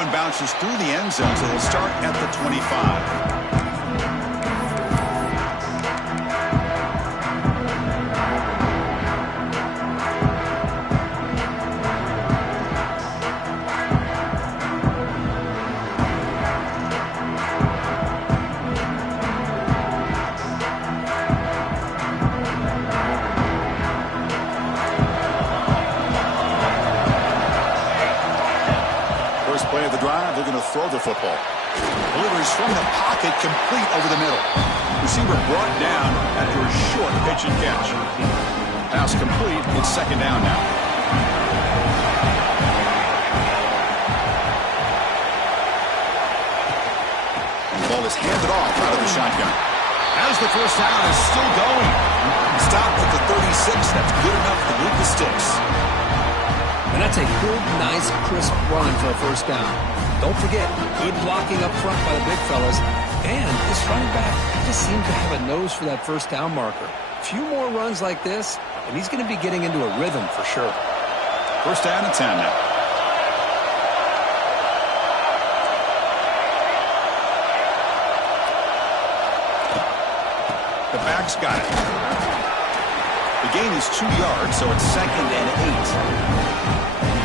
one bounces through the end zone, so they'll start at the 25. Play of the drive, they're going to throw the football. Delivers from the pocket, complete over the middle. Receiver brought down after a short pitch and catch. Pass complete. It's second down now. The ball is handed off out of the shotgun. As the first down is still going. Stopped at the 36. That's good enough to move the sticks. And that's a good, nice, crisp run for a first down. Don't forget, good blocking up front by the big fellas. And this running back just seems to have a nose for that first down marker. A few more runs like this, and he's going to be getting into a rhythm for sure. First down and 10 now. The back's got it. The gain is 2 yards, so it's second and 8.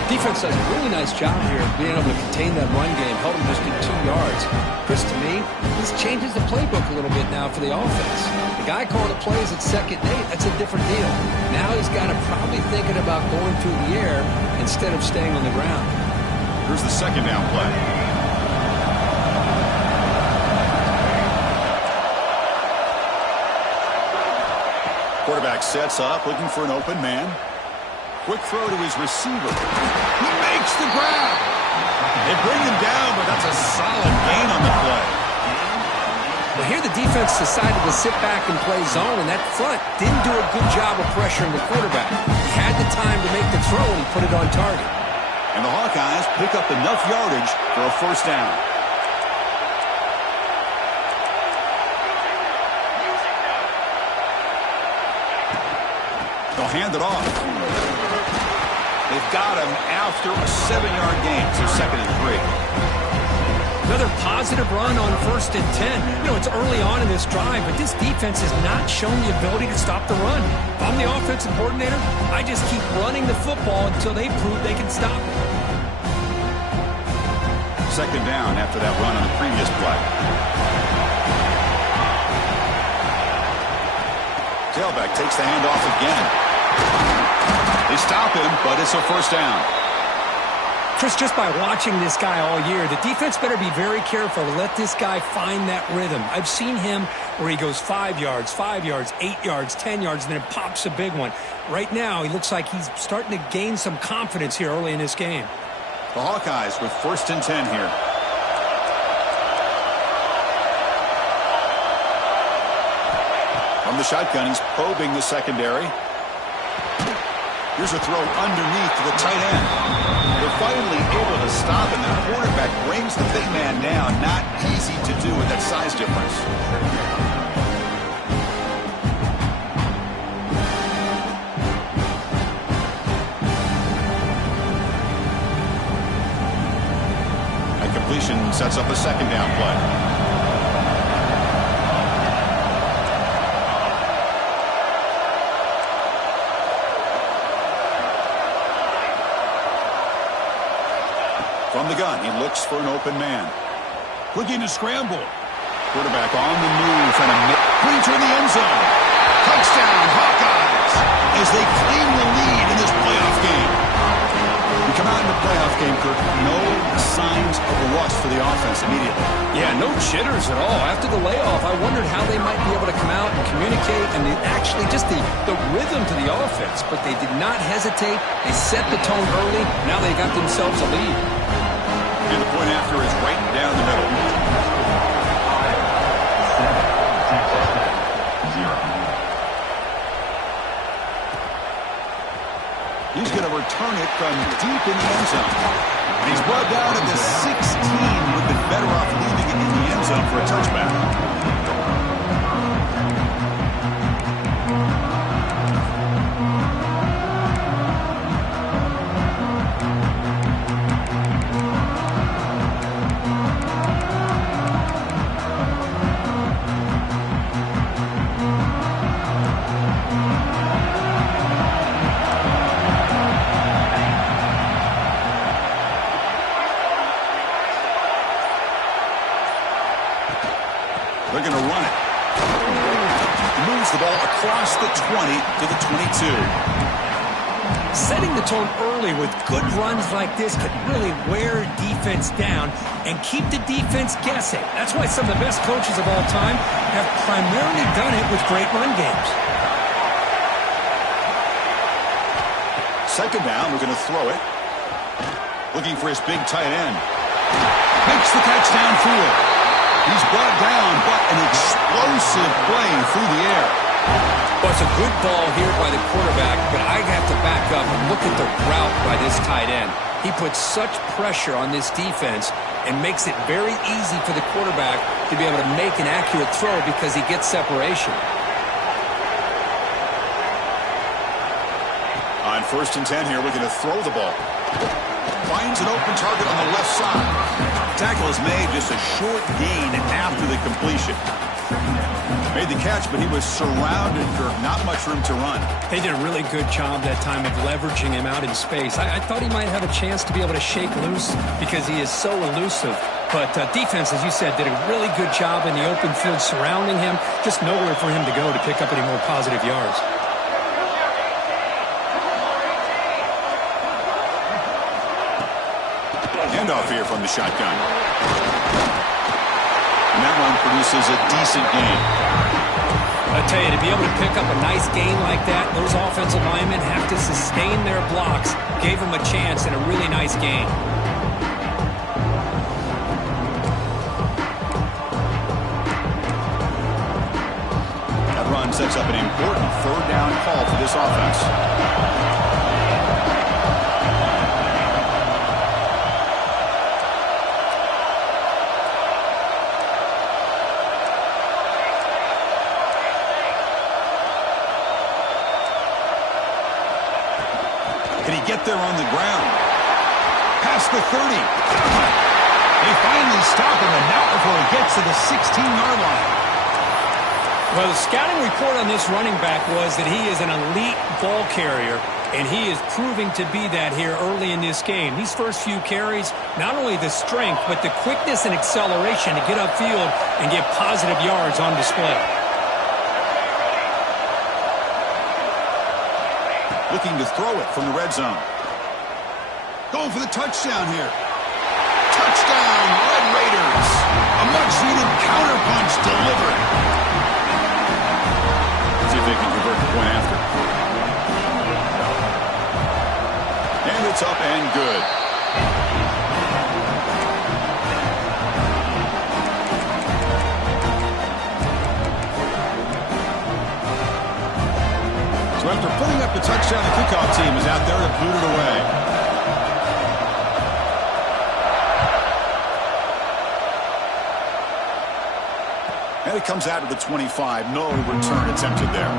Defense does a really nice job here of being able to contain that run game, held him just to 2 yards. Chris, to me, this changes the playbook a little bit now for the offense. The guy calling the plays at second and 8, that's a different deal. Now he's got to probably thinking about going through the air instead of staying on the ground. Here's the second down play. Quarterback sets up, looking for an open man. Quick throw to his receiver. He makes the grab. They bring him down, but that's a solid gain on the play. Well, here the defense decided to sit back and play zone, and that front didn't do a good job of pressuring the quarterback. He had the time to make the throw, and he put it on target. And the Hawkeyes pick up enough yardage for a first down. They'll hand it off. They've got him after a 7-yard gain, so second and 3. Another positive run on first and 10. You know, it's early on in this drive, but this defense has not shown the ability to stop the run. If I'm the offensive coordinator, I just keep running the football until they prove they can stop it. Second down after that run on the previous play. Tailback takes the handoff again. They stop him, but it's a first down. Chris, just by watching this guy all year, the defense better be very careful to let this guy find that rhythm. I've seen him where he goes 5 yards, 8 yards, 10 yards, and then it pops a big one. Right now, he looks like he's starting to gain some confidence here early in this game. The Hawkeyes with first and 10 here. From the shotgun, he's probing the secondary. Here's a throw underneath to the tight end. They're finally able to stop, and the quarterback brings the big man down. Not easy to do with that size difference. That completion sets up a second down play. From the gun, he looks for an open man. Looking to scramble. Quarterback on the move and a clean to the end zone. Touchdown, Hawkeyes, as they claim the lead in this playoff game. We come out in the playoff game, Kirk, no signs of rust for the offense immediately. Yeah, no jitters at all. After the layoff, I wondered how they might be able to come out and communicate and actually just the rhythm to the offense. But they did not hesitate. They set the tone early. Now they got themselves a lead. And the point after is right down the middle. He's going to return it from deep in the end zone. And he's brought down at the 16. Would have been better off leaving it in the end zone for a touchback. the ball across the 20 to the 22. Setting the tone early with good runs like this can really wear defense down and keep the defense guessing. That's why some of the best coaches of all time have primarily done it with great run games. Second down, we're going to throw it. Looking for his big tight end. Makes the catch downfield. He's brought down, but an explosive play through the air. Well, it's a good ball here by the quarterback, but I have to back up and look at the route by this tight end. He puts such pressure on this defense and makes it very easy for the quarterback to be able to make an accurate throw because he gets separation. On 1st and 10 here, we're going to throw the ball. Finds an open target on the left side. Tackle is made, just a short gain after the completion. Made the catch, but he was surrounded for not much room to run. They did a really good job that time of leveraging him out in space. I thought he might have a chance to be able to shake loose because he is so elusive. But defense, as you said, did a really good job in the open field surrounding him. Just nowhere for him to go to pick up any more positive yards. Handoff here from the shotgun. And that one produces a decent gain. I tell you, to be able to pick up a nice gain like that, those offensive linemen have to sustain their blocks. Gave them a chance and a really nice gain. That run sets up an important third down call for this offense. Get there on the ground. Past the 30. They finally stop him, and not before he gets to the 16-yard line. Well, the scouting report on this running back was that he is an elite ball carrier, and he is proving to be that here early in this game. These first few carries, not only the strength, but the quickness and acceleration to get upfield and get positive yards on display. Looking to throw it from the red zone. Going for the touchdown here. Touchdown, Red Raiders. A much-needed counterpunch delivered. See if they can convert the point after. And it's up and good. So after putting up the touchdown, the kickoff team is out there to boot it away. And it comes out of the 25. No return attempted there.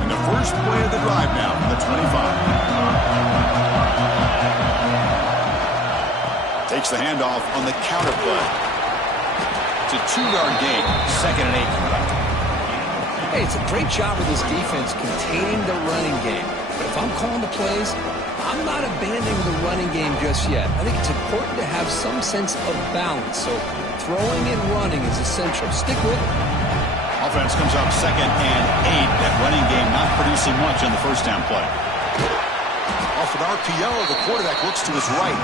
And the first play of the drive now from the 25. Takes the handoff on the counter play. It's a 2-yard gain. 2nd and 8. Hey, it's a great job of this defense containing the running game. But if I'm calling the plays, I'm not abandoning the running game just yet. I think it's important to have some sense of balance. So throwing and running is essential. Stick with it. Offense comes up 2nd and 8. That running game not producing much on the first down play. Off an RPO, the quarterback looks to his right.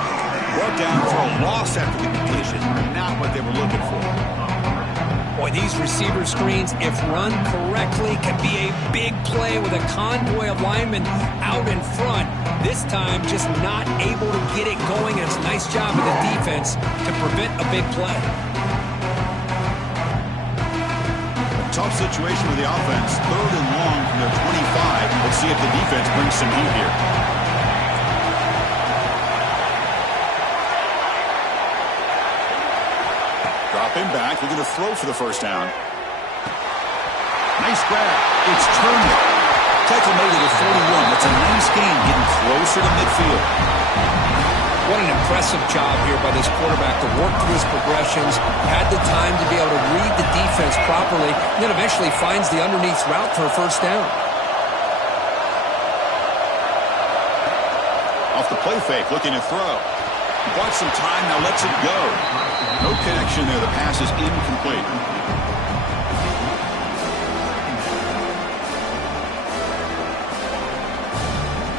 Brought down for a loss after the completion. Not what they were looking for. Boy, these receiver screens, if run correctly, can be a big play with a convoy of linemen out in front. This time, just not able to get it going. It's a nice job of the defense to prevent a big play. A tough situation with the offense. 3rd and long from their 25. Let's see if the defense brings some heat here. Him back. We're going to throw for the first down. Nice grab. It's Turner. Tackle made at the 41. That's a nice gain, getting closer to midfield. What an impressive job here by this quarterback to work through his progressions, had the time to be able to read the defense properly, and then eventually finds the underneath route for a first down. Off the play fake, looking to throw. He bought some time, now lets it go. No connection there. The pass is incomplete.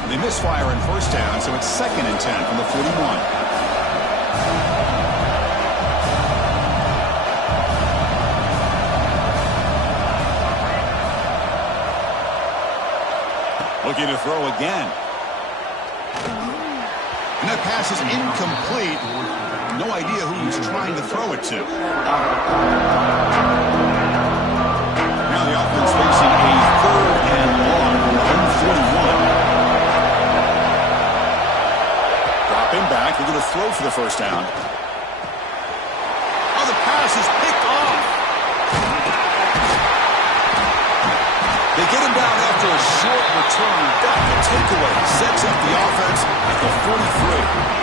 They misfire in first down, so it's 2nd and 10 from the 41. Looking to throw again. And that pass is incomplete. No idea who he's trying to throw it to. Now the offense facing a 3rd and long from the home 41. Dropping back, they're going to throw for the first down. Oh, the pass is picked off. They get him down after a short return. Got the takeaway. Sets up the offense at the 43.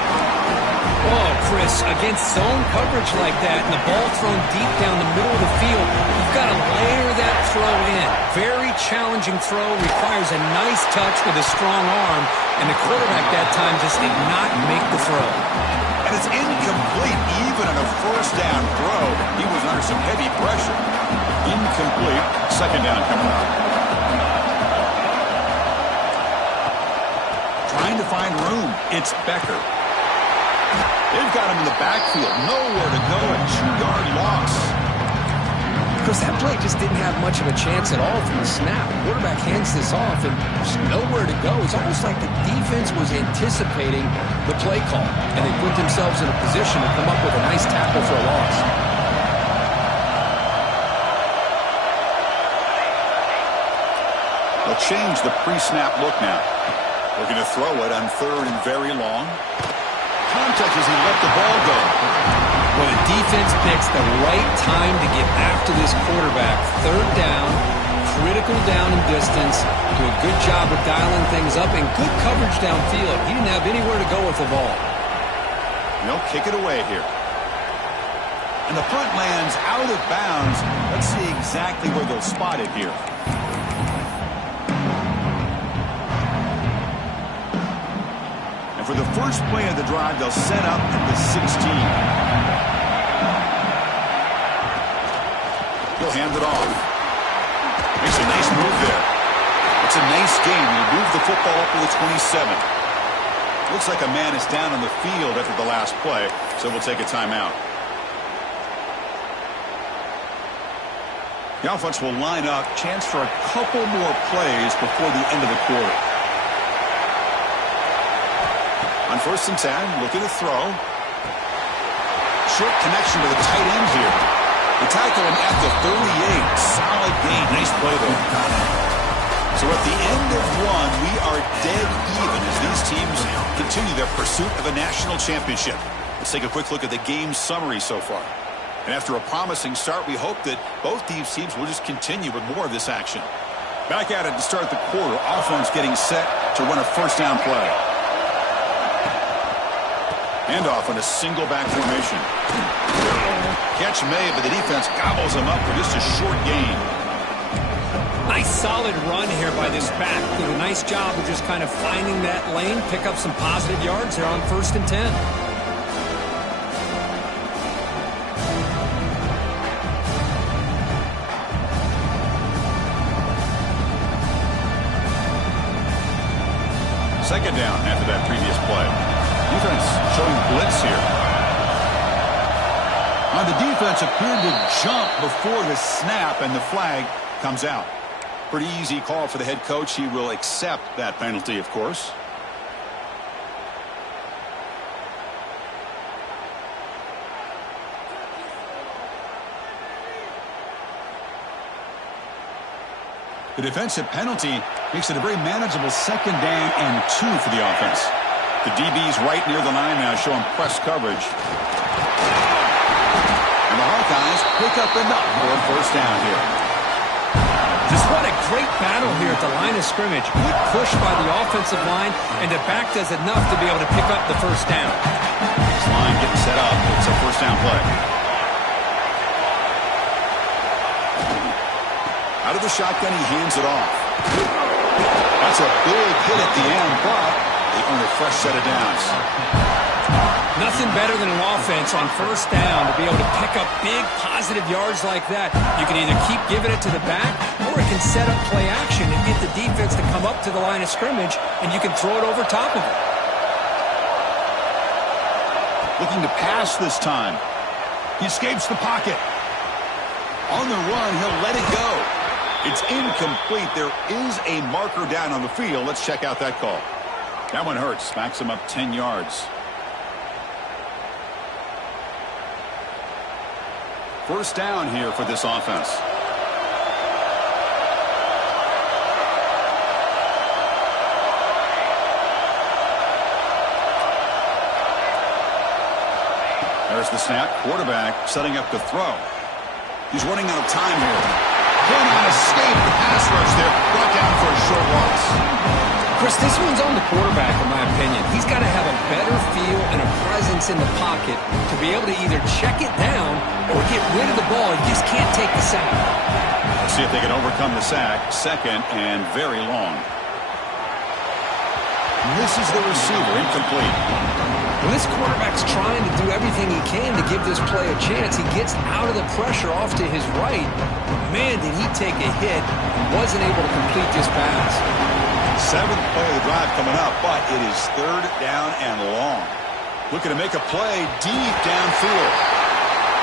Oh, Chris, against zone coverage like that and the ball thrown deep down the middle of the field, you've got to layer that throw in. Very challenging throw, requires a nice touch with a strong arm, and the quarterback that time just did not make the throw. And it's incomplete even on a first down throw. He was under some heavy pressure. Incomplete. 2nd down coming up. Trying to find room. It's Becker. They've got him in the backfield. Nowhere to go. A 2-yard loss. Because that play just didn't have much of a chance at all from the snap. The quarterback hands this off and there's nowhere to go. It's almost like the defense was anticipating the play call, and they put themselves in a position to come up with a nice tackle for a loss. They'll change the pre-snap look now. Looking to throw it on 3rd and very long. Contact as he let the ball go. Well, the defense picks the right time to get after this quarterback. 3rd down, critical down in distance. Do a good job of dialing things up and good coverage downfield. He didn't have anywhere to go with the ball. And they'll kick it away here. And the punt lands out of bounds. Let's see exactly where they'll spot it here. For the first play of the drive, they'll set up at the 16. He'll hand it off. Makes a nice move there. It's a nice game. You move the football up to the 27. Looks like a man is down on the field after the last play, so we'll take a timeout. The offense will line up. Chance for a couple more plays before the end of the quarter. On 1st and 10, looking to throw. Short connection to the tight end here. They tackle him at the 38. Solid gain. Nice play there. So at the end of one, we are dead even as these teams continue their pursuit of a national championship. Let's take a quick look at the game summary so far. And after a promising start, we hope that both these teams will just continue with more of this action. Back at it to start the quarter. Offense getting set to run a first down play. Handoff on a single back formation. Catch made, but the defense gobbles him up for just a short gain. Nice solid run here by this back. Did a nice job of just kind of finding that lane, pick up some positive yards there on 1st and 10. Second down after that previous play. Defense showing blitz here. Now the defense appeared to jump before the snap, and the flag comes out. Pretty easy call for the head coach. He will accept that penalty, of course. The defensive penalty makes it a very manageable 2nd down and 2 for the offense. The DB's right near the line now, showing press coverage. And the Hawkeyes pick up enough for a first down here. Just what a great battle here at the line of scrimmage. Good push by the offensive line, and the back does enough to be able to pick up the first down. This line getting set up. It's a first down play. Out of the shotgun, he hands it off. That's a big hit at the end, but They earn a fresh set of downs. Nothing better than an offense on first down to be able to pick up big positive yards like that. You can either keep giving it to the back, or it can set up play action and get the defense to come up to the line of scrimmage, and you can throw it over top of it. Looking to pass this time. He escapes the pocket. On the run, he'll let it go. It's incomplete. There is a marker down on the field. Let's check out that call. That one hurts. Backs him up 10 yards. First down here for this offense. There's the snap. Quarterback setting up to throw. He's running out of time here. Cannot escape the pass rush there. Brought down for a short loss. Chris, this one's on the quarterback, in my opinion. He's got to have a better feel and a presence in the pocket to be able to either check it down or get rid of the ball. He just can't take the sack. Let's see if they can overcome the sack. Second and very long. Misses the receiver. Incomplete. When this quarterback's trying to do everything he can to give this play a chance, he gets out of the pressure off to his right. Man, did he take a hit and wasn't able to complete this pass. Seventh play of the drive coming up, but it is third down and long. Looking to make a play deep downfield.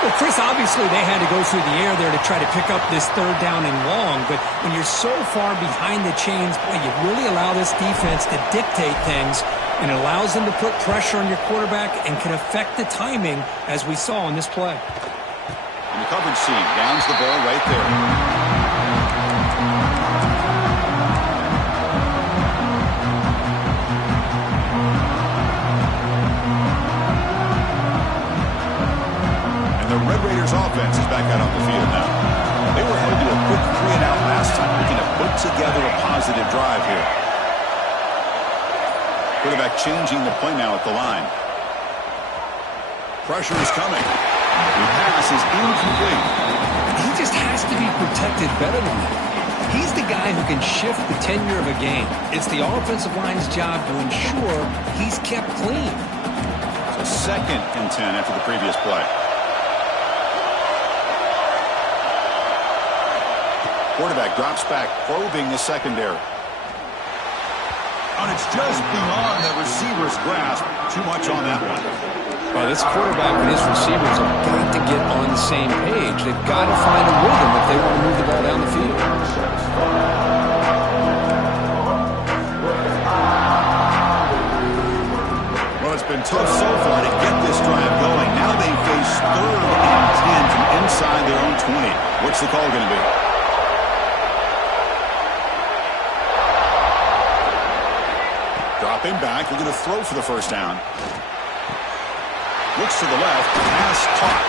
Well, Chris, obviously they had to go through the air there to try to pick up this third down and long, but when you're so far behind the chains, boy, you really allow this defense to dictate things, and it allows them to put pressure on your quarterback and can affect the timing, as we saw in this play. In the coverage seam, downs the ball right there. The Red Raiders offense is back out on the field now. They were held to a quick 3-and-out last time, looking to put together a positive drive here. Quarterback changing the play now at the line. Pressure is coming. The pass is incomplete. He just has to be protected better than that. He's the guy who can shift the tenure of a game. It's the offensive line's job to ensure he's kept clean. So 2nd and 10 after the previous play. Quarterback drops back, probing the secondary. And it's just beyond the receiver's grasp. Too much on that one. Well, this quarterback and his receivers have got to get on the same page. They've got to find a rhythm if they want to move the ball down the field. Well, it's been tough so far to get this drive going. Now they face 3rd and 10 from inside their own 20. What's the call going to be? Dropping back, looking to throw for the first down. Looks to the left, pass caught.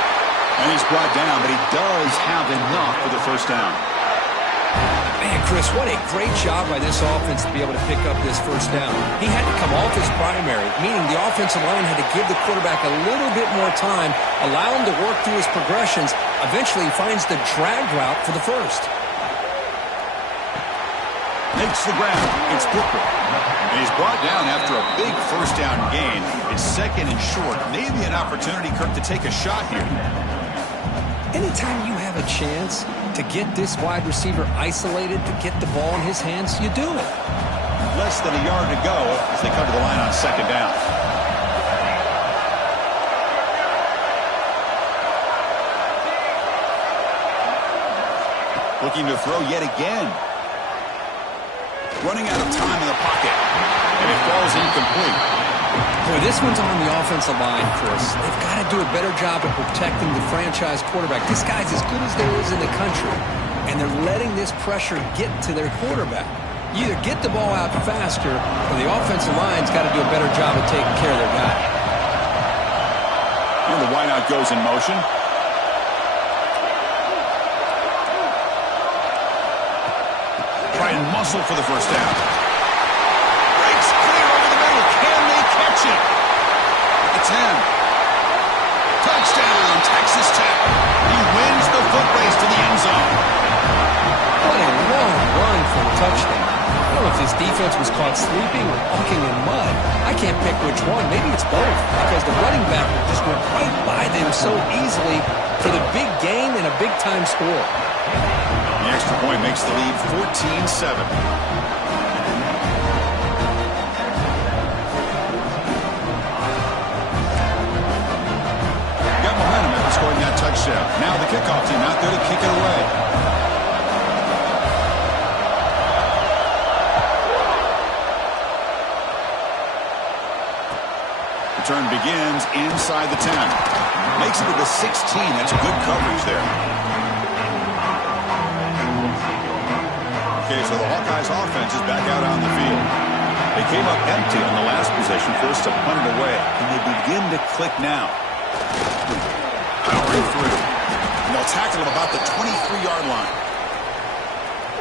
And he's brought down, but he does have enough for the first down. Man, Chris, what a great job by this offense to be able to pick up this first down. He had to come off his primary, meaning the offensive line had to give the quarterback a little bit more time, allow him to work through his progressions. Eventually, he finds the drag route for the first. Makes the grab. It's Booker. And he's brought down after a big first down gain. It's 2nd and short. Maybe an opportunity, Kirk, to take a shot here. Anytime you have a chance to get this wide receiver isolated, to get the ball in his hands, you do it. Less than a yard to go as they come to the line on 2nd down. Looking to throw yet again. Running out of time in the pocket. And it falls incomplete. Boy, this one's on the offensive line, Chris. They've got to do a better job of protecting the franchise quarterback. This guy's as good as there is in the country. And they're letting this pressure get to their quarterback. You either get the ball out faster, or the offensive line's got to do a better job of taking care of their guy. And the wideout goes in motion. Try and muscle for the first down. Breaks clear over the middle. Can they catch it? At the 10. Touchdown, Texas Tech. He wins the foot race to the end zone. What a long run for a touchdown. What know if his defense was caught sleeping or walking in mud. I can't pick which one. Maybe it's both, because the running back just went right by them so easily for the big gain and a big-time score. The extra point makes the lead 14-7. Got momentum after scoring that touchdown. Now the kickoff team out there to kick it away. Return begins inside the 10. Makes it to the 16. That's good coverage there. Okay, so the Hawkeyes offense is back out on the field. They came up empty on the last possession, forced to punt it away. And they begin to click now. Powering through. And they'll tackle him about the 23-yard line.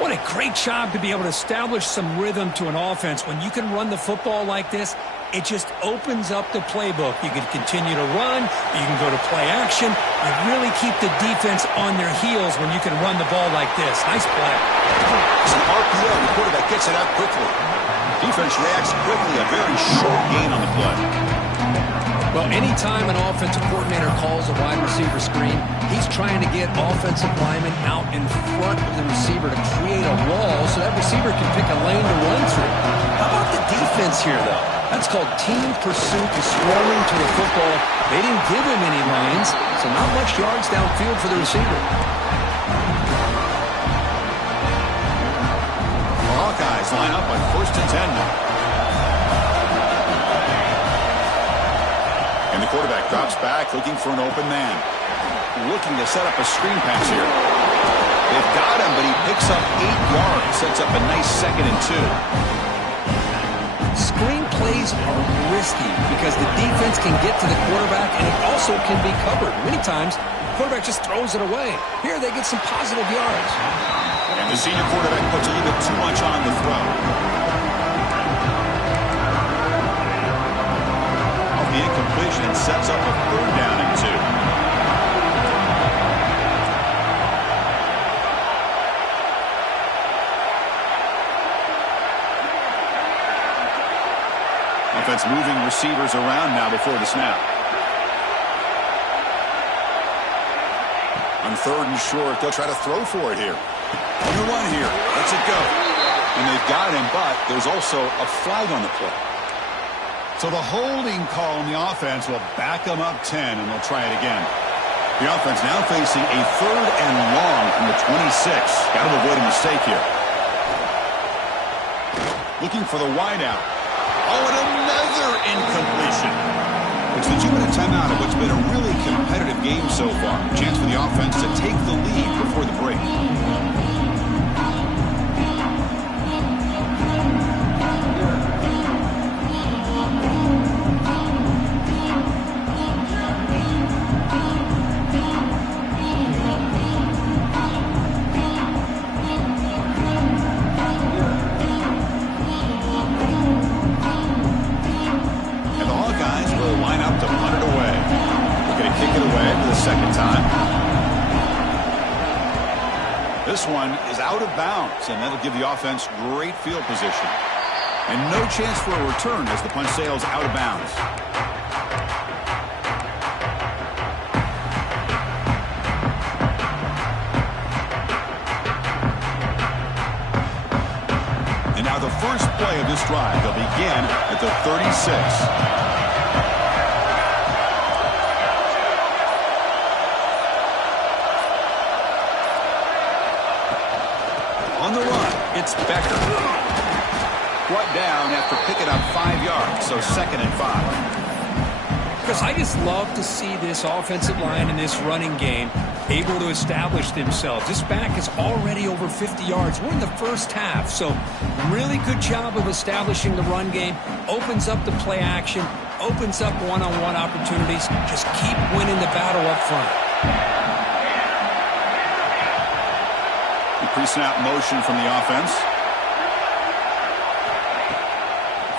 What a great job to be able to establish some rhythm to an offense. When you can run the football like this, it just opens up the playbook. You can continue to run. You can go to play action. You really keep the defense on their heels when you can run the ball like this. Nice play. It's an RPO. The quarterback gets it out quickly. Defense reacts quickly. A very short gain on the play. Well, anytime an offensive coordinator calls a wide receiver screen, he's trying to get offensive linemen out in front of the receiver to create a wall so that receiver can pick a lane to run through. How about the defense here, though? That's called team pursuit and swarming to the football. They didn't give him any lanes, so not much yards downfield for the receiver. The Hawkeyes line up on 1st and 10 now. And the quarterback drops back, looking for an open man. Looking to set up a screen pass here. They've got him, but he picks up 8 yards. Sets up a nice 2nd and 2. Screen plays are risky because the defense can get to the quarterback and it also can be covered. Many times, the quarterback just throws it away. Here, they get some positive yards. And the senior quarterback puts a little bit too much on the throw. Off the incompletion, sets up a 3rd down and 2. Offense moving receivers around now before the snap. On 3rd and short, they'll try to throw for it here. On the run here. Let's it go. And they've got him, but there's also a flag on the play. So the holding call on the offense will back them up 10, and they'll try it again. The offense now facing a 3rd and long from the 26. Got to avoid a mistake here. Looking for the wideout. Oh, and another incompletion. It's the 2-minute timeout of what's been a really competitive game so far. Chance for the offense to take the lead before the break. This one is out of bounds, and that'll give the offense great field position. And no chance for a return as the punt sails out of bounds. And now the first play of this drive, they'll begin at the 36. On the run, it's Becker. Brought down after picking up 5 yards, so 2nd and 5. Because I just love to see this offensive line in this running game able to establish themselves. This back is already over 50 yards. We're in the first half, so really good job of establishing the run game. Opens up the play action, opens up one-on-one opportunities. Just keep winning the battle up front. Pre-snap motion from the offense.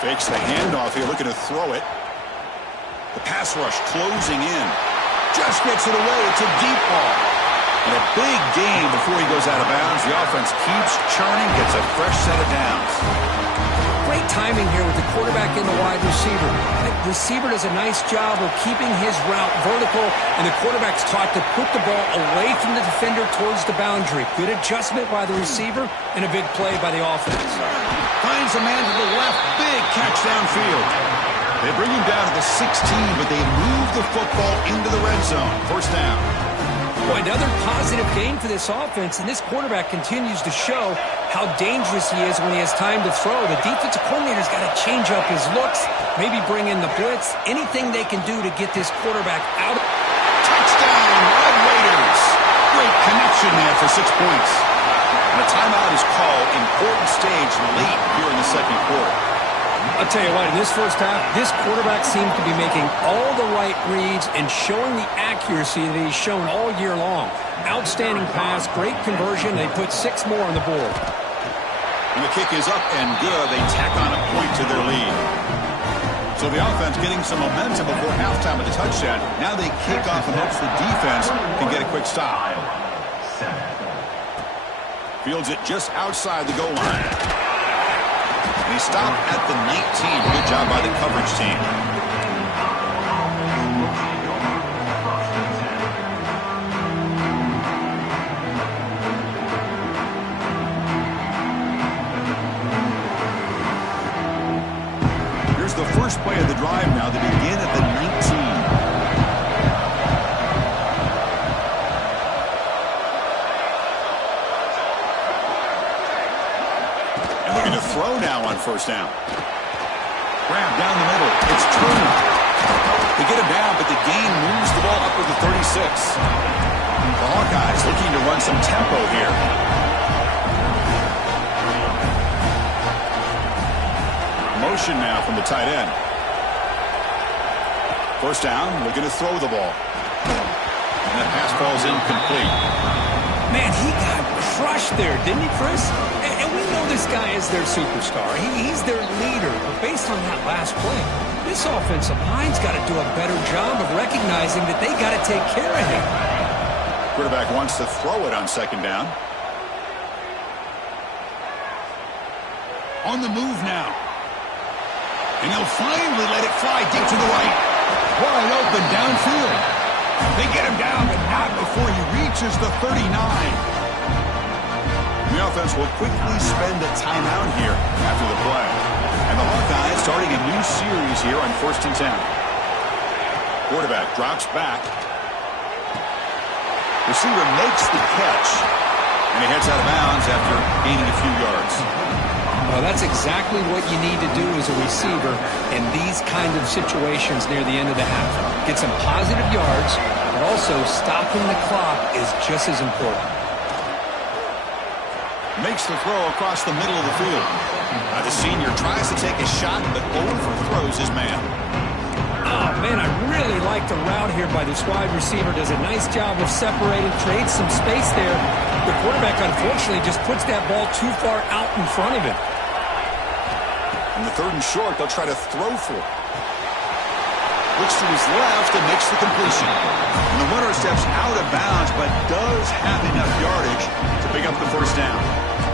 Fakes the handoff here, looking to throw it. The pass rush closing in. Just gets it away. It's a deep ball. And a big gain before he goes out of bounds. The offense keeps churning, gets a fresh set of downs. Great timing here with the quarterback and the wide receiver. That receiver does a nice job of keeping his route vertical, and the quarterback's taught to put the ball away from the defender towards the boundary. Good adjustment by the receiver and a big play by the offense. Finds a man to the left. Big catch downfield. They bring him down to the 16, but they move the football into the red zone. First down. Boy, another positive gain for this offense, and this quarterback continues to show how dangerous he is when he has time to throw. The defensive coordinator's got to change up his looks, maybe bring in the blitz, anything they can do to get this quarterback out. Touchdown, Red Raiders. Great connection there for 6 points. And a timeout is called. Important stage late here in the second quarter. I'll tell you what, in this first half, this quarterback seems to be making all the right reads and showing the accuracy that he's shown all year long. Outstanding pass, great conversion. They put 6 more on the board. And the kick is up and good. They tack on a point to their lead. So the offense getting some momentum before halftime with the touchdown. Now they kick off and hopes the defense can get a quick stop. Fields it just outside the goal line. And he stopped at the 19. Good job by the coverage team. Here's the first play of the drive now. They begin at the 19. Throw now on first down. Grab down the middle. It's Turner. They get him down, but the gain moves the ball up to the 36. The Hawkeyes looking to run some tempo here. Motion now from the tight end. First down, looking to throw the ball. And that pass falls incomplete. Man, he got crushed there, didn't he, Chris? And we know this guy is their superstar. He's their leader. But based on that last play, this offensive line's got to do a better job of recognizing that they got to take care of him. Quarterback wants to throw it on second down. On the move now. And they'll finally let it fly deep to the right. Wide open downfield. They get him down, but not before he reaches the 39. The offense will quickly spend a timeout here after the play. And the Hawkeyes starting a new series here on 1st and 10. Quarterback drops back. Receiver makes the catch. And he heads out of bounds after gaining a few yards. Well, that's exactly what you need to do as a receiver in these kind of situations near the end of the half. Get some positive yards, but also stopping the clock is just as important. Makes the throw across the middle of the field. The senior tries to take a shot, but overthrows his man. Oh, man, I really like the route here by this wide receiver. Does a nice job of separating, creates some space there. The quarterback, unfortunately, just puts that ball too far out in front of him. In the 3rd and short, they'll try to throw for it. Looks to his left and makes the completion. And the runner steps out of bounds, but does have enough yardage to pick up the first down.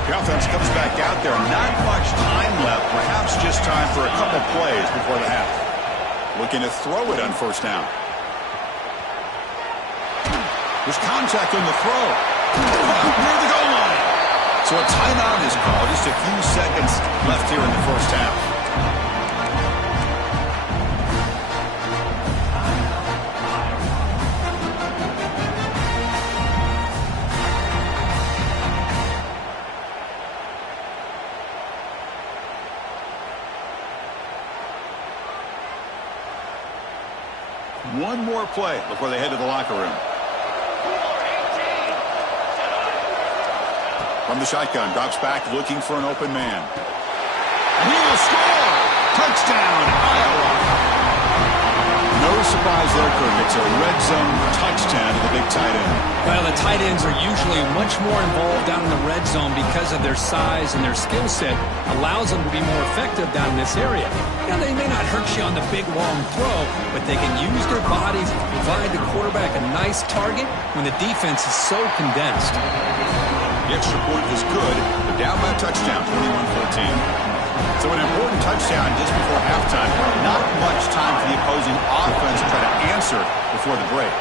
The offense comes back out there. Not much time left. Perhaps just time for a couple plays before the half. Looking to throw it on first down. There's contact on the throw. Near the goal line. So a timeout is called. Just a few seconds left here in the first half. One more play before they head to the locker room. From the shotgun, drops back looking for an open man. And he will score! Touchdown, Iowa! No surprise there, Kirk. It's a red zone touchdown to the big tight end. Well, the tight ends are usually much more involved down in the red zone because of their size and their skill set allows them to be more effective down in this area. Now, they may not hurt you on the big, long throw, but they can use their bodies to provide the quarterback a nice target when the defense is so condensed. The extra point is good, but down by a touchdown, 21-14. So an important touchdown just before halftime. Not much time for the opposing offense to try to answer before the break.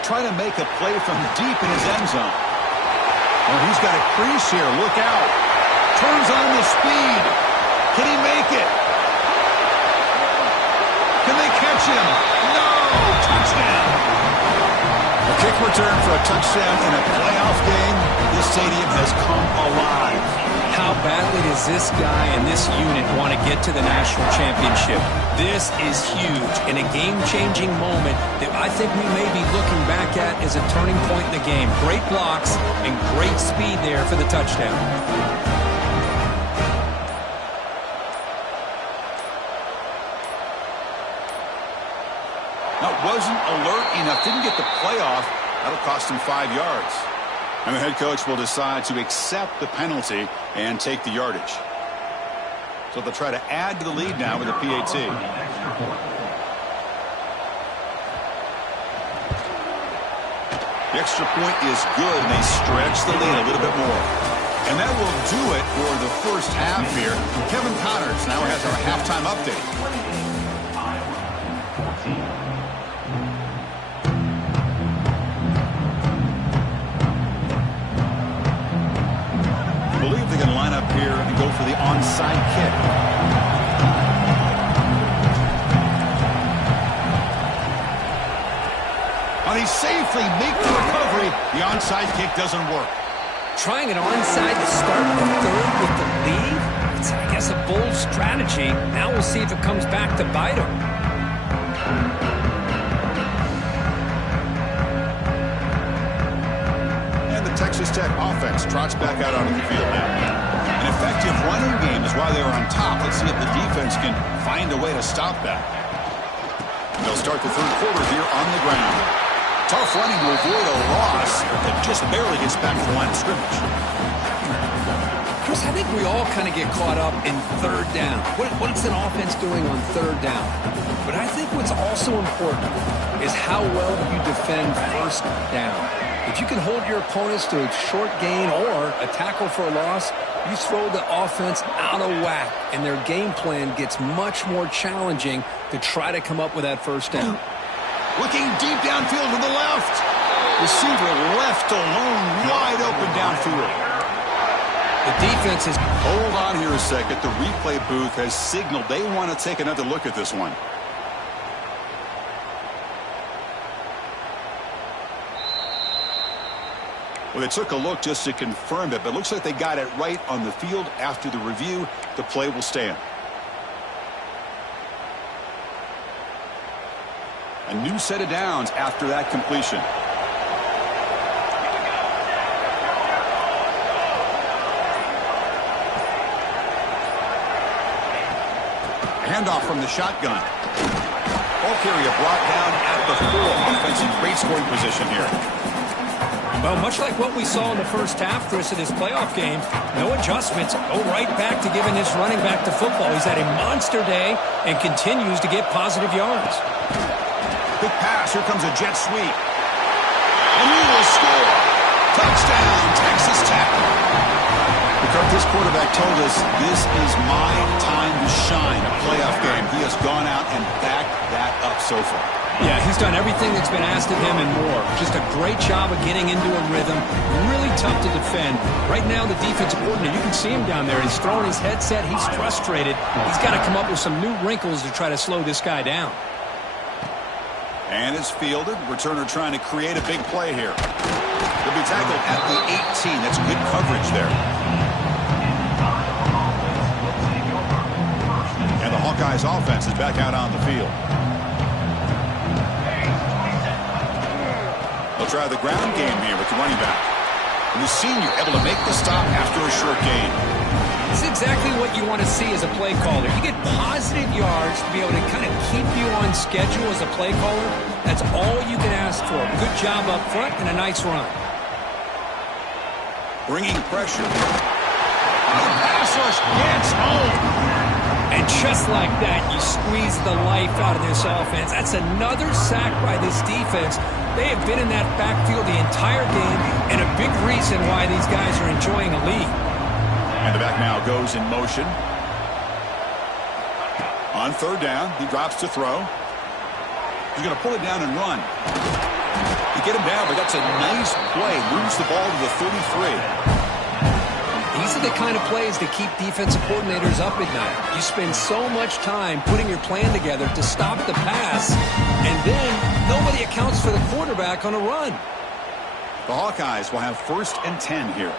Trying to make a play from deep in his end zone. Oh, he's got a crease here. Look out. Turns on the speed. Can he make it? Can they catch him? No! Touchdown! A kick return for a touchdown in a playoff game. This stadium has come alive. How badly does this guy and this unit want to get to the national championship? This is huge and a game-changing moment that I think we may be looking back at as a turning point in the game. Great blocks and great speed there for the touchdown. Now, wasn't alert enough. Didn't get the playoff. That'll cost him 5 yards. And the head coach will decide to accept the penalty and take the yardage. So they'll try to add to the lead now with a PAT. The extra point is good, and they stretch the lead a little bit more. And that will do it for the first half here. Kevin Connors now has our halftime update. They're going to line up here and go for the onside kick. And he safely makes the recovery. The onside kick doesn't work. Trying an onside to start the third with the lead? It's, I guess, a bold strategy. Now we'll see if it comes back to bite him. Texas Tech offense trots back out onto the field now. An effective running game is why they are on top. Let's see if the defense can find a way to stop that. And they'll start the third quarter here on the ground. Tough running to avoid a loss that just barely gets back to the line of scrimmage. Chris, I think we all kind of get caught up in third down. What's an offense doing on third down? But I think what's also important is how well you defend first down. If you can hold your opponents to a short gain or a tackle for a loss, you throw the offense out of whack, and their game plan gets much more challenging to try to come up with that first down. Looking deep downfield to the left. Receiver left alone, wide open downfield. The defense is... Hold on here a second. The replay booth has signaled they want to take another look at this one. Well, they took a look just to confirm it, but it looks like they got it right on the field. After the review, the play will stand. A new set of downs after that completion. Handoff from the shotgun. Ball carrier brought down at the 4. Offensive great scoring position here. Well, much like what we saw in the first half, Chris, of this playoff game, no adjustments. Go right back to giving this running back to football. He's had a monster day and continues to get positive yards. Big pass. Here comes a jet sweep. And he will score. Touchdown, Texas Tech. Because this quarterback told us this is my time to shine, a playoff game. He has gone out and backed that up so far. Yeah, he's done everything that's been asked of him and more. Just a great job of getting into a rhythm. Really tough to defend. Right now, the defensive coordinator, you can see him down there. He's throwing his headset. He's frustrated. He's got to come up with some new wrinkles to try to slow this guy down. And it's fielded. Returner trying to create a big play here. He'll be tackled at the 18. That's good coverage there. And the Hawkeyes offense is back out on the field. They'll try the ground game here with the running back. And the senior able to make the stop after a short gain. This is exactly what you want to see as a play caller. You get positive yards to be able to kind of keep you on schedule as a play caller. That's all you can ask for. Good job up front and a nice run. Bringing pressure. The pass rush gets home. And just like that, you squeeze the life out of this offense. That's another sack by this defense. They have been in that backfield the entire game, and a big reason why these guys are enjoying a lead. And the back now goes in motion. On third down, he drops to throw. He's going to pull it down and run. You get him down, but that's a nice play. Moves the ball to the 33. These are the kind of plays that keep defensive coordinators up at night. You spend so much time putting your plan together to stop the pass, and then nobody accounts for the quarterback on a run. The Hawkeyes will have 1st and 10 here.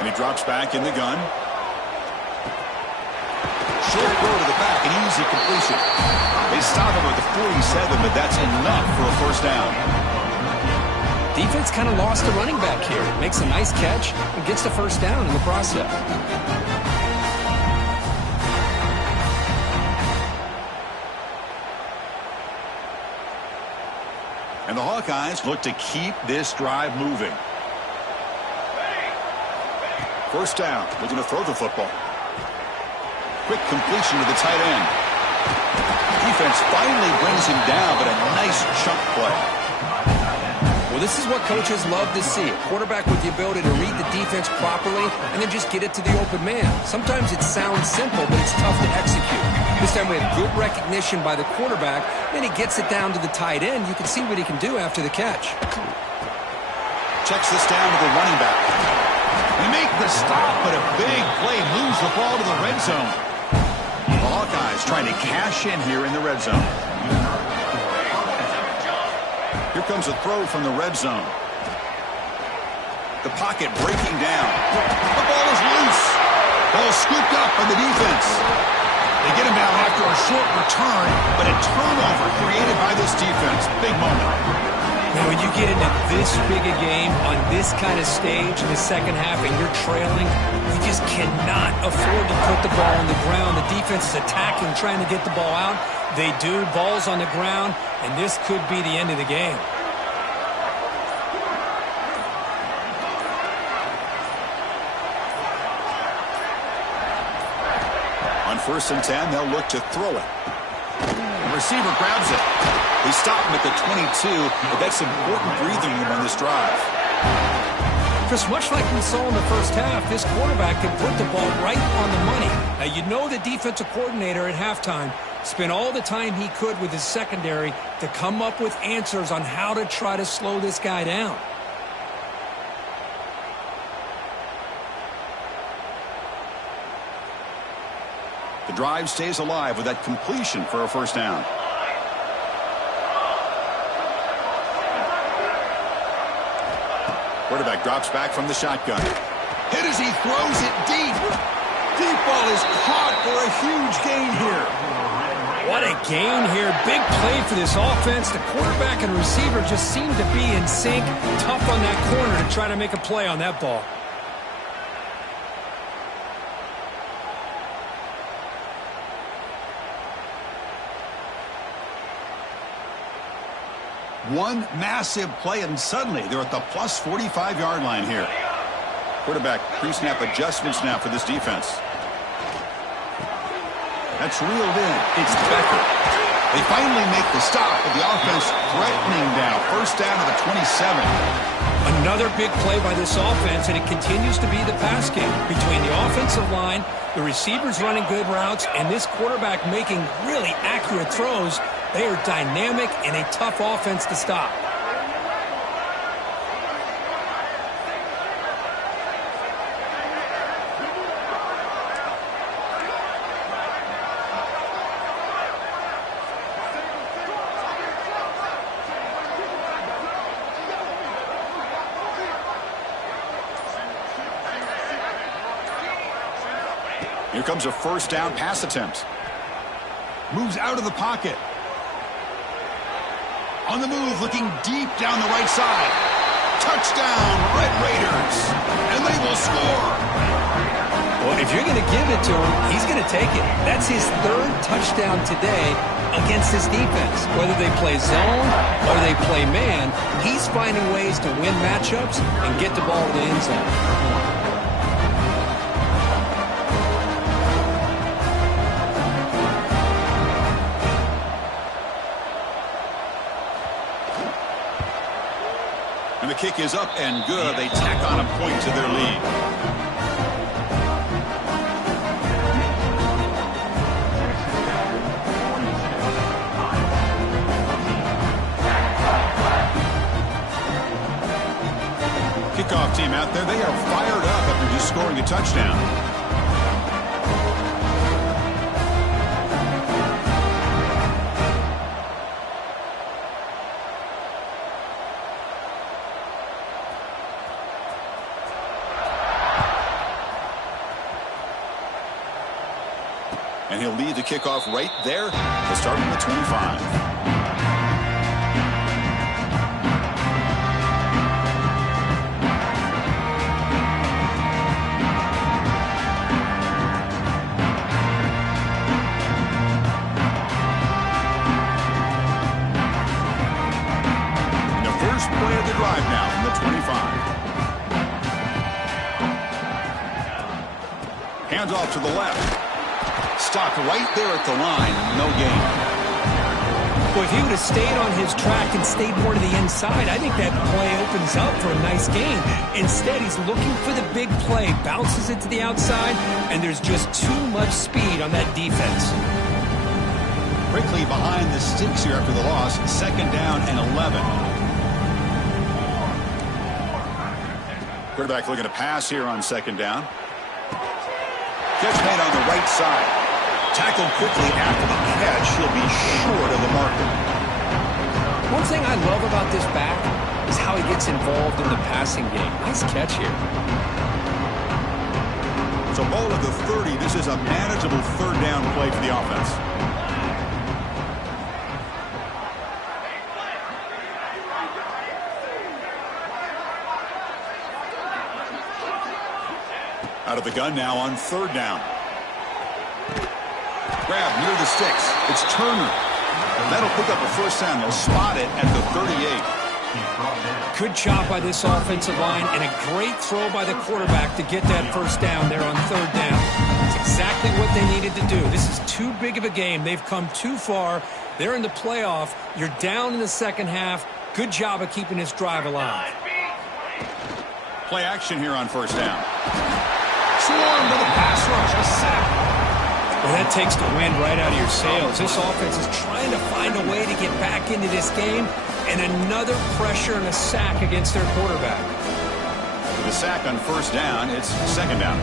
And he drops back in the gun. Short throw to the back, an easy completion. They stop him at the 47, but that's enough for a 1st down. Defense kind of lost the running back here. Makes a nice catch and gets the 1st down in the process. And the Hawkeyes look to keep this drive moving. 1st down, looking to throw the football. Quick completion to the tight end. Defense finally brings him down, but a nice chunk play. Well, this is what coaches love to see. A quarterback with the ability to read the defense properly and then just get it to the open man. Sometimes it sounds simple, but it's tough to execute. This time we have good recognition by the quarterback. Then he gets it down to the tight end. You can see what he can do after the catch. Checks this down to the running back. They make the stop, but a big play moves the ball to the red zone. The Hawkeyes trying to cash in here in the red zone. Here comes a throw from the red zone. The pocket breaking down. The ball is loose. Ball scooped up by the defense. They get him down after a short return, but a turnover created by this defense. Big moment. Now, when you get into this big a game on this kind of stage in the second half and you're trailing, you just cannot afford to put the ball on the ground. The defense is attacking, trying to get the ball out. They do. Ball's on the ground, and this could be the end of the game. On 1st and 10, they'll look to throw it. The receiver grabs it. They stop him at the 22, but that's important breathing room on this drive. Just much like we saw in the first half, this quarterback can put the ball right on the money. Now, you know the defensive coordinator at halftime spent all the time he could with his secondary to come up with answers on how to try to slow this guy down. The drive stays alive with that completion for a 1st down. Quarterback drops back from the shotgun. Hit as he throws it deep. Deep ball is caught for a huge gain here. What a gain here. Big play for this offense. The quarterback and receiver just seem to be in sync. Tough on that corner to try to make a play on that ball. One massive play, and suddenly they're at the plus 45-yard line here. Quarterback pre-snap adjustments now for this defense. That's reeled in. It's Becker. They finally make the stop, but the offense threatening now. 1st down to the 27. Another big play by this offense, and it continues to be the pass game between the offensive line, the receivers running good routes, and this quarterback making really accurate throws. They are dynamic and a tough offense to stop. Here comes a 1st down pass attempt. Moves out of the pocket. On the move, looking deep down the right side. Touchdown, Red Raiders. And they will score. Well, if you're going to give it to him, he's going to take it. That's his third touchdown today against this defense. Whether they play zone or they play man, he's finding ways to win matchups and get the ball to the end zone. And the kick is up and good. They tack on a point to their lead. Kickoff team out there, they are fired up after just scoring a touchdown. And he'll lead the kickoff right there to start on the 25. Play of the drive now from the 25. Hands off to the left. Stopped right there at the line. No gain. Well, if he would have stayed on his track and stayed more to the inside, I think that play opens up for a nice gain. Instead, he's looking for the big play. Bounces it to the outside, and there's just too much speed on that defense. Quickly behind the sticks here after the loss. Second down and 11. Quarterback looking to pass here on second down. Catch made on the right side. Tackled quickly after the catch. He'll be short of the marker. One thing I love about this back is how he gets involved in the passing game. Nice catch here. So ball at the 30. This is a manageable third down play for the offense. Out of the gun now on third down. Grab near the sticks. It's Turner. That'll pick up a first down. They'll spot it at the 38. Good job by this offensive line and a great throw by the quarterback to get that first down there on third down. That's exactly what they needed to do. This is too big of a game. They've come too far. They're in the playoff. You're down in the second half. Good job of keeping this drive alive. Play action here on first down. Swarmed with a pass rush, a sack. Well, that takes the wind right out of your sails. This offense is trying to find a way to get back into this game, and another pressure and a sack against their quarterback. With a sack on first down, it's second down.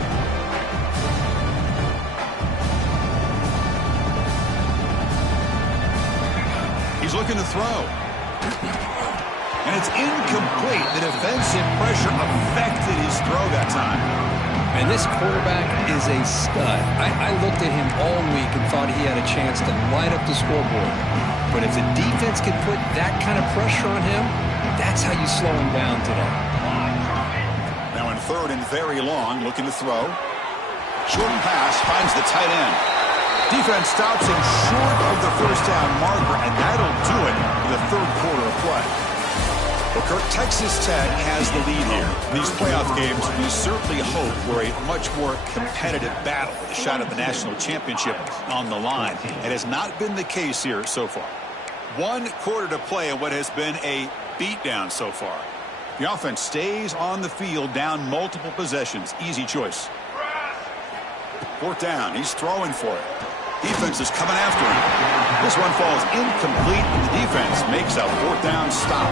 He's looking to throw. And it's incomplete. The defensive pressure affected his throw that time. And this quarterback is a stud. I looked at him all week and thought he had a chance to light up the scoreboard. But if the defense can put that kind of pressure on him, that's how you slow him down today. Now in third and very long, looking to throw. Short pass finds the tight end. Defense stops him short of the first down marker, and that'll do it for the third quarter of play. Well, Kirk, Texas Tech has the lead here. In these playoff games, we certainly hope for a much more competitive battle with a shot at the national championship on the line. It has not been the case here so far. 1 quarter to play in what has been a beatdown so far. The offense stays on the field down multiple possessions. Easy choice. Fourth down. He's throwing for it. Defense is coming after him. This one falls incomplete, and the defense makes a fourth down stop.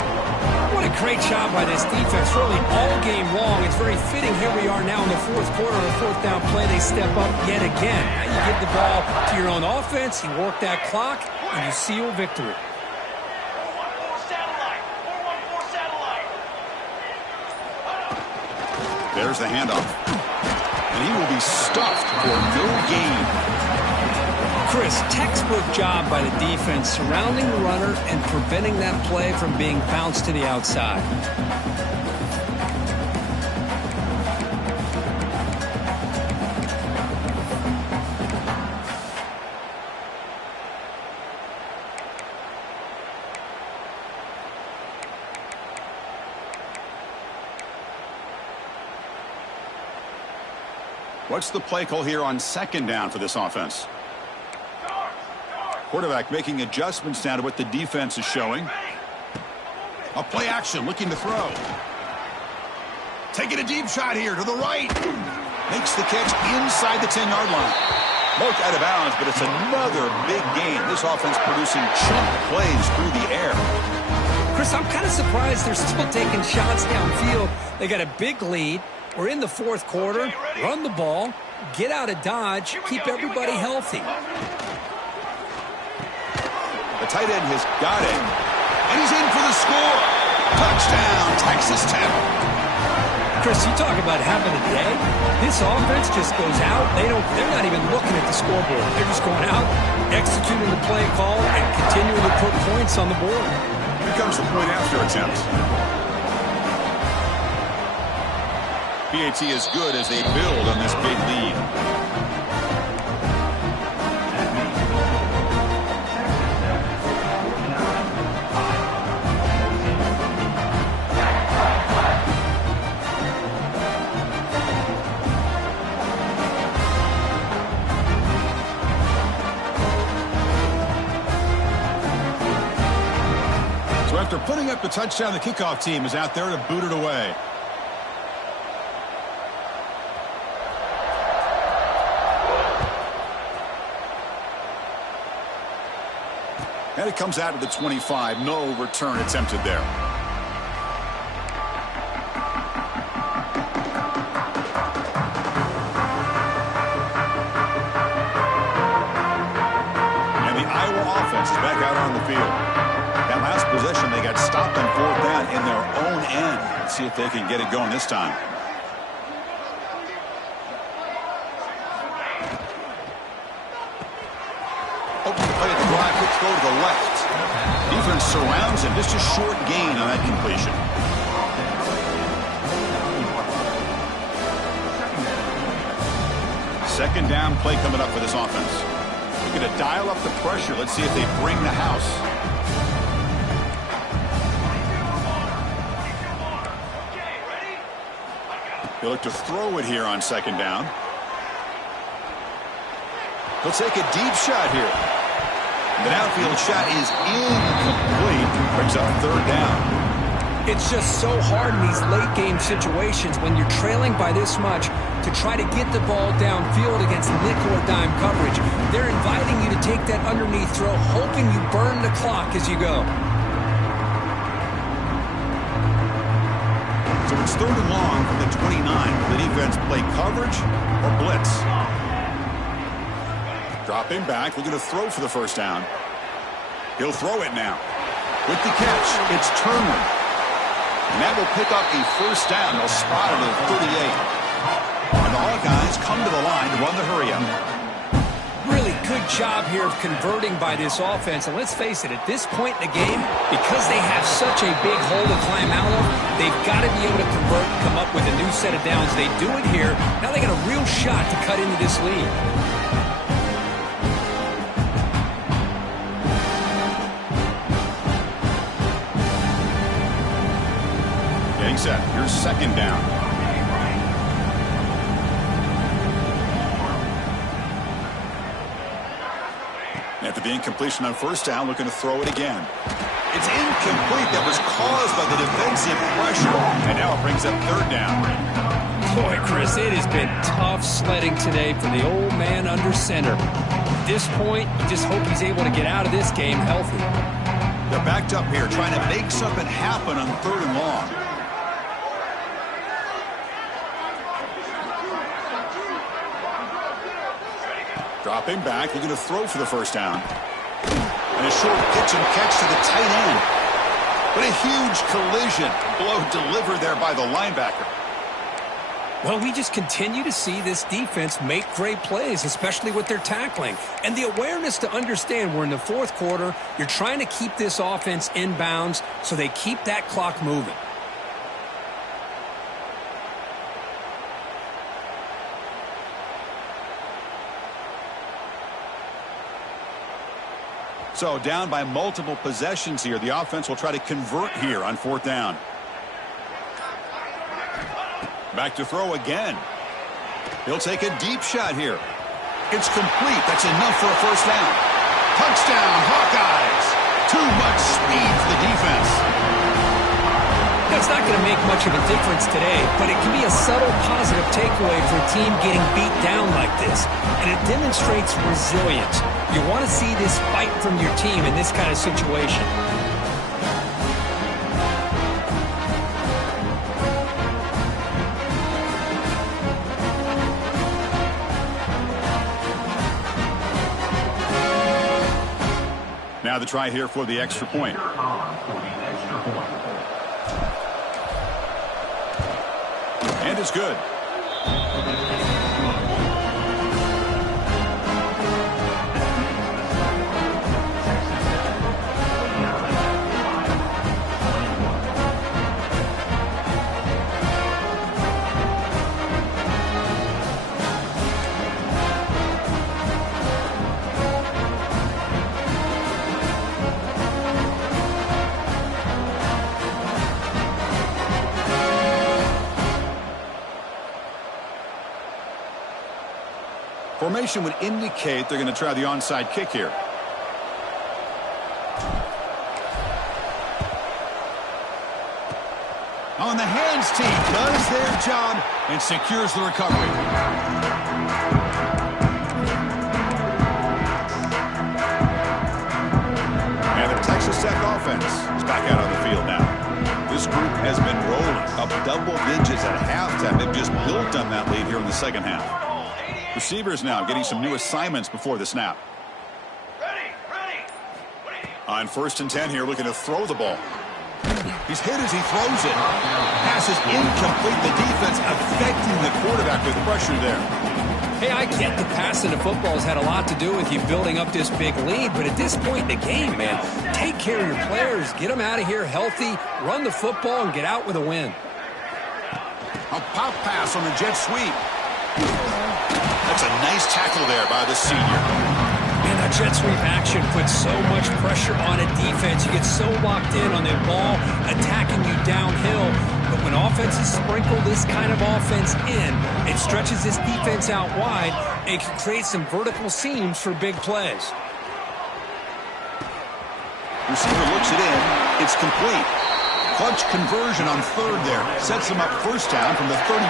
What a great job by this defense, really all game long. It's very fitting. Here we are now in the fourth quarter, a fourth down play. They step up yet again. Now you give the ball to your own offense, you work that clock, and you seal victory. There's the handoff. And he will be stuffed for no gain. Chris, textbook job by the defense surrounding the runner and preventing that play from being bounced to the outside. What's the play call here on second down for this offense? Quarterback making adjustments now to what the defense is showing. A play action, looking to throw. Taking a deep shot here to the right. Makes the catch inside the 10-yard line. Marked out of bounds, but it's another big gain. This offense producing chunk plays through the air. Chris, I'm kind of surprised they're still taking shots downfield. They got a big lead. We're in the fourth quarter. Run the ball. Get out of Dodge. Keep everybody healthy. The tight end has got it. And he's in for the score. Touchdown, Texas Tech. Chris, you talk about having a day. This offense just goes out. They're not even looking at the scoreboard. They're just going out, executing the play call, and continuing to put points on the board. Here comes the point after attempt. PAT is good as they build on this big lead. So after putting up the touchdown, the kickoff team is out there to boot it away. And it comes out of the 25. No return attempted there. And the Iowa offense is back out on the field. That last possession, they got stopped on fourth down in their own end. Let's see if they can get it going this time. Go to the left. Defense surrounds him. Just a short gain on that completion. Second down play coming up for this offense. They're going to dial up the pressure. Let's see if they bring the house. They look to throw it here on second down. He'll take a deep shot here. The downfield shot is incomplete. Brings up third down. It's just so hard in these late game situations when you're trailing by this much to try to get the ball downfield against nickel or dime coverage. They're inviting you to take that underneath throw, hoping you burn the clock as you go. So it's third and long from the 29. Will the defense play coverage or blitz? Dropping back, looking to throw for the first down. He'll throw it now. With the catch, it's Turner. And that will pick up a first down. They'll spot it at 38. And the Hawkeyes come to the line to run the hurry-up. Really good job here of converting by this offense. And let's face it, at this point in the game, because they have such a big hole to climb out of, they've got to be able to convert and come up with a new set of downs. They do it here. Now they got a real shot to cut into this lead. Getting set. Here's second down. After the incompletion on first down, looking to throw it again. It's incomplete. That was caused by the defensive pressure. And now it brings up third down. Boy, Chris, it has been tough sledding today for the old man under center. At this point, you just hope he's able to get out of this game healthy. They're backed up here, trying to make something happen on third and long. Dropping back, looking to throw for the first down. And a short pitch and catch to the tight end. But a huge collision. Blow delivered there by the linebacker. Well, we just continue to see this defense make great plays, especially with their tackling. And the awareness to understand we're in the fourth quarter, you're trying to keep this offense in bounds so they keep that clock moving. So down by multiple possessions here. The offense will try to convert here on fourth down. Back to throw again. He'll take a deep shot here. It's complete. That's enough for a first down. Touchdown, Hawkeyes. Too much speed for the defense. That's not going to make much of a difference today, but it can be a subtle positive takeaway for a team getting beat down like this. And it demonstrates resilience. You want to see this fight from your team in this kind of situation. Now the try here for the extra point. And it's good. Formation would indicate they're going to try the onside kick here. On the hands team does their job and secures the recovery. And the Texas Tech offense is back out on the field now. This group has been rolling up double digits at halftime. They've just built on that lead here in the second half. Receivers now getting some new assignments before the snap. On 1st and 10 here, looking to throw the ball. He's hit as he throws it. Pass is incomplete. The defense affecting the quarterback with pressure there. Hey, I get the passing of football has had a lot to do with you building up this big lead, but at this point in the game, man, take care of your players. Get them out of here healthy, run the football, and get out with a win. A pop pass on the jet sweep. That's a nice tackle there by the senior. And that jet sweep action puts so much pressure on a defense. You get so locked in on the ball attacking you downhill. But when offenses sprinkle this kind of offense in, it stretches this defense out wide and can create some vertical seams for big plays. Receiver looks it in. It's complete. Clutch conversion on 3rd there. Sets him up first down from the 31.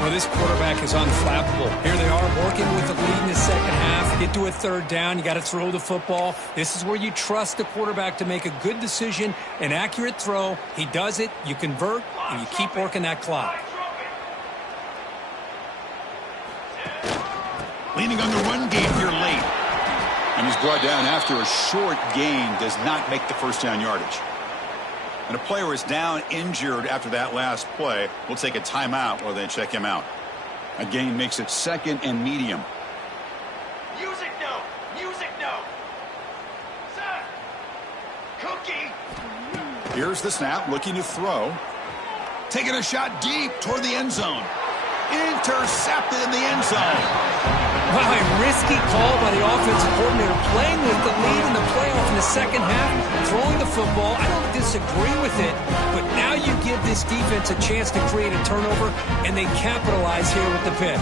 Well, this quarterback is unflappable. Here they are working with the lead in the second half. Get to a 3rd down. You got to throw the football. This is where you trust the quarterback to make a good decision, an accurate throw. He does it. You convert, and you keep working that clock. Leaning on the run game here late. And he's brought down after a short gain. Does not make the first down yardage. And a player is down injured after that last play. We'll take a timeout while they check him out. A gain makes it 2nd and medium. Music note. Music note. Sir. Cookie. Here's the snap, looking to throw. Taking a shot deep toward the end zone. Intercepted in the end zone. Wow, a risky call by the offensive coordinator, playing with the lead in the playoff in the second half, throwing the football. I don't disagree with it, but now you give this defense a chance to create a turnover, and they capitalize here with the pick.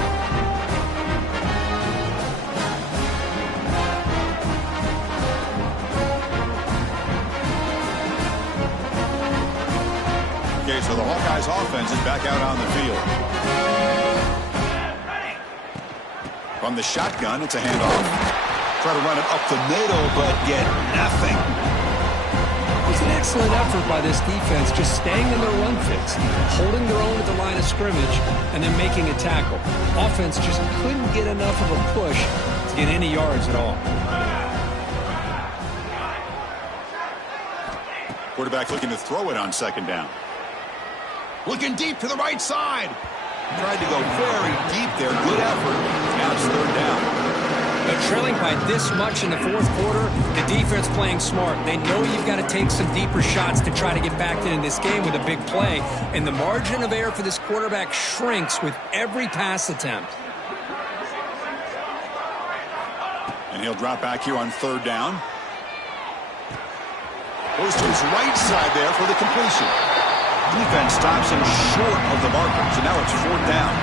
Okay, so the Hawkeyes offense is back out on the field. From the shotgun, it's a handoff. Try to run it up the middle, but get nothing. It was an excellent effort by this defense, just staying in their run fits, holding their own at the line of scrimmage, and then making a tackle. Offense just couldn't get enough of a push to get any yards at all. Quarterback looking to throw it on 2nd down. Looking deep to the right side. Tried to go very deep there. Good effort. Now it's 3rd down. They're trailing by this much in the 4th quarter. The defense playing smart. They know you've got to take some deeper shots to try to get back in this game with a big play. And the margin of error for this quarterback shrinks with every pass attempt. And he'll drop back here on 3rd down. Goes to his right side there for the completion. Defense stops him short of the marker, so now it's 4th down.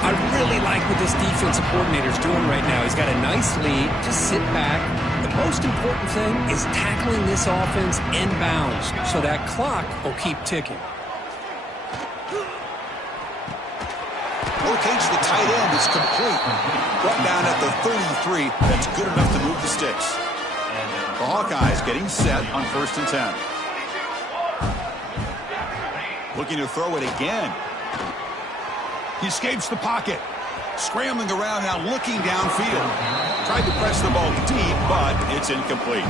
I really like what this defensive coordinator is doing right now. He's got a nice lead. Just sit back. The most important thing is tackling this offense inbounds so that clock will keep ticking. Rotates the tight end. It's complete. Brought down at the 33. That's good enough to move the sticks. The Hawkeyes getting set on 1st and 10. Looking to throw it again. He escapes the pocket. Scrambling around now, looking downfield. Tried to press the ball deep, but it's incomplete.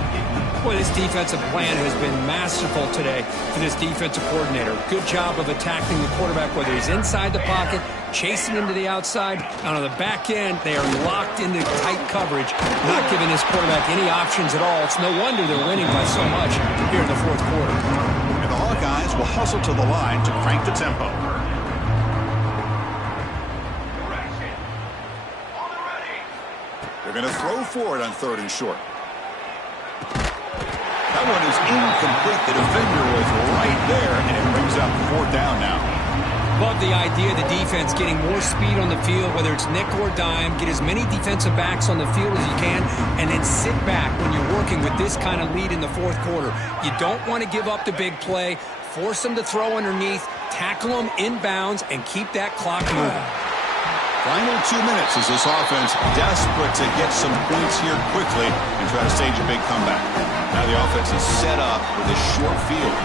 Boy, this defensive plan has been masterful today for this defensive coordinator. Good job of attacking the quarterback, whether he's inside the pocket, chasing him to the outside. And on the back end, they are locked into tight coverage, not giving this quarterback any options at all. It's no wonder they're winning by so much here in the 4th quarter. And the Hawkeyes will hustle to the line to crank the tempo. They're going to throw for it on 3rd and short. That one is incomplete. The defender was right there, and it brings up 4th down now. Love the idea of the defense getting more speed on the field, whether it's nickel or dime. Get as many defensive backs on the field as you can, and then sit back when you're working with this kind of lead in the 4th quarter. You don't want to give up the big play. Force them to throw underneath, tackle them inbounds, and keep that clock moving. Final 2 minutes as this offense desperate to get some points here quickly and try to stage a big comeback. Now the offense is set up with a short field.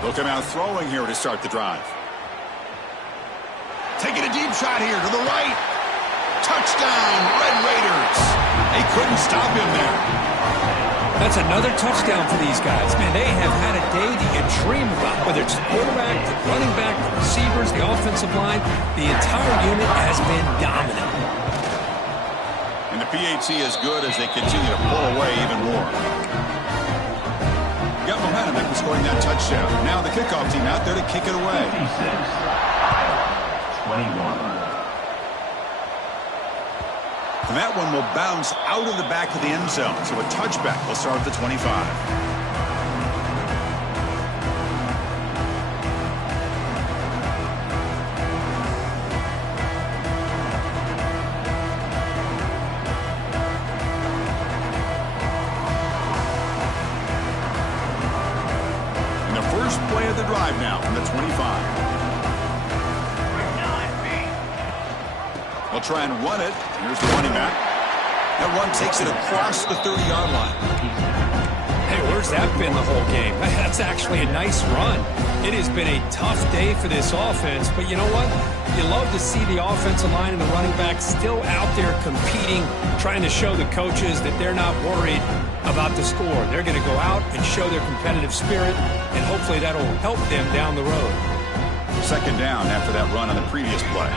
They'll come out throwing here to start the drive. Taking a deep shot here to the right. Touchdown, Red Raiders. They couldn't stop him there. That's another touchdown for these guys. Man, they have had a day that you dream about, whether it's the quarterback, the running back, the receivers, the offensive line. The entire unit has been dominant. And the PAT is good as they continue to pull away even more. Got momentum after scoring that touchdown. Now the kickoff team out there to kick it away. 21. And that one will bounce out of the back of the end zone. So a touchback will start at the 25. And the first play of the drive now from the 25. They'll try and run it. Here's the running back. That run takes it across the 30-yard line. Hey, where's that been the whole game? That's actually a nice run. It has been a tough day for this offense, but you know what? You love to see the offensive line and the running back still out there competing, trying to show the coaches that they're not worried about the score. They're going to go out and show their competitive spirit, and hopefully that'll help them down the road. 2nd down after that run on the previous play.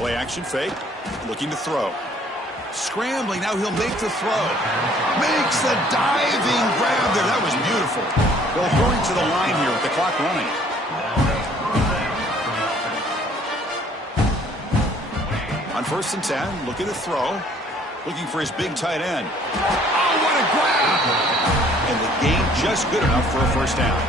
Play action fake, looking to throw. Scrambling, now he'll make the throw. Makes the diving grab there. That was beautiful. They'll hurry to the line here with the clock running. On 1st and 10, looking to throw. Looking for his big tight end. Oh, what a grab! And the game just good enough for a 1st down.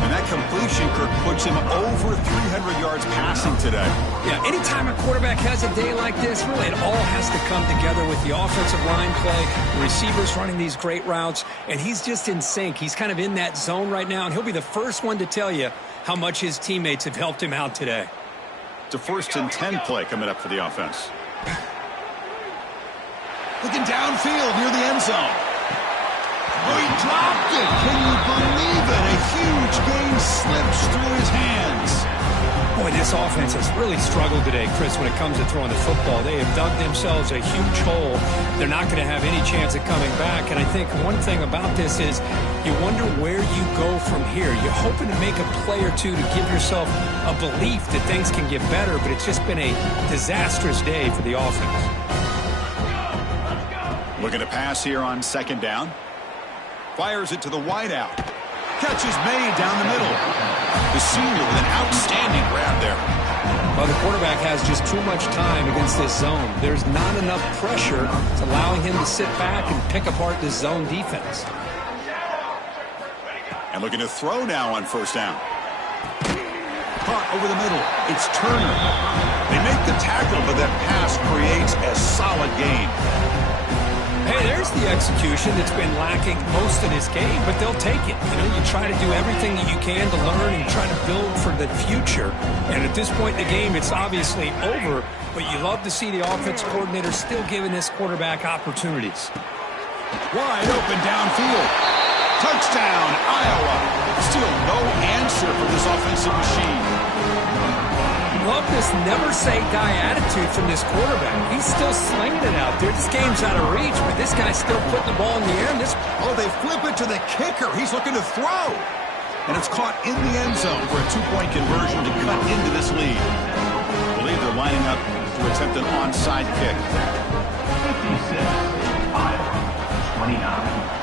And that completion, Kirk, puts him over 300 yards passing today. Yeah, anytime a quarterback has a day like this, really it all has to come together with the offensive line play, the receivers running these great routes, and he's just in sync. He's kind of in that zone right now, and he'll be the first one to tell you how much his teammates have helped him out today. It's a 1st and 10 play coming up for the offense. Looking downfield near the end zone. Oh, he dropped it. Can you believe it? A huge gain slips through his hands. Boy, this offense has really struggled today, Chris, when it comes to throwing the football. They have dug themselves a huge hole. They're not going to have any chance of coming back. And I think one thing about this is you wonder where you go from here. You're hoping to make a play or two to give yourself a belief that things can get better, but it's just been a disastrous day for the offense. Looking to pass here on 2nd down. Fires it to the wideout. Catch is made down the middle. The senior with an outstanding grab there. Well, the quarterback has just too much time against this zone. There's not enough pressure. It's allowing him to sit back and pick apart this zone defense. And looking to throw now on first down. Caught over the middle. It's Turner. They make the tackle, but that pass creates a solid gain. Hey, there's the execution that's been lacking most of this game, but they'll take it. You know, you try to do everything that you can to learn and try to build for the future. And at this point in the game, it's obviously over, but you love to see the offense coordinator still giving this quarterback opportunities. Wide open downfield. Touchdown, Iowa. Still no answer for this offensive machine. Love this never-say-die attitude from this quarterback. He's still slinging it out there. This game's out of reach, but this guy's still putting the ball in the air. Oh, they flip it to the kicker. He's looking to throw. And it's caught in the end zone for a two-point conversion to cut into this lead. I believe they're lining up to attempt an onside kick. 56, Iowa, 29.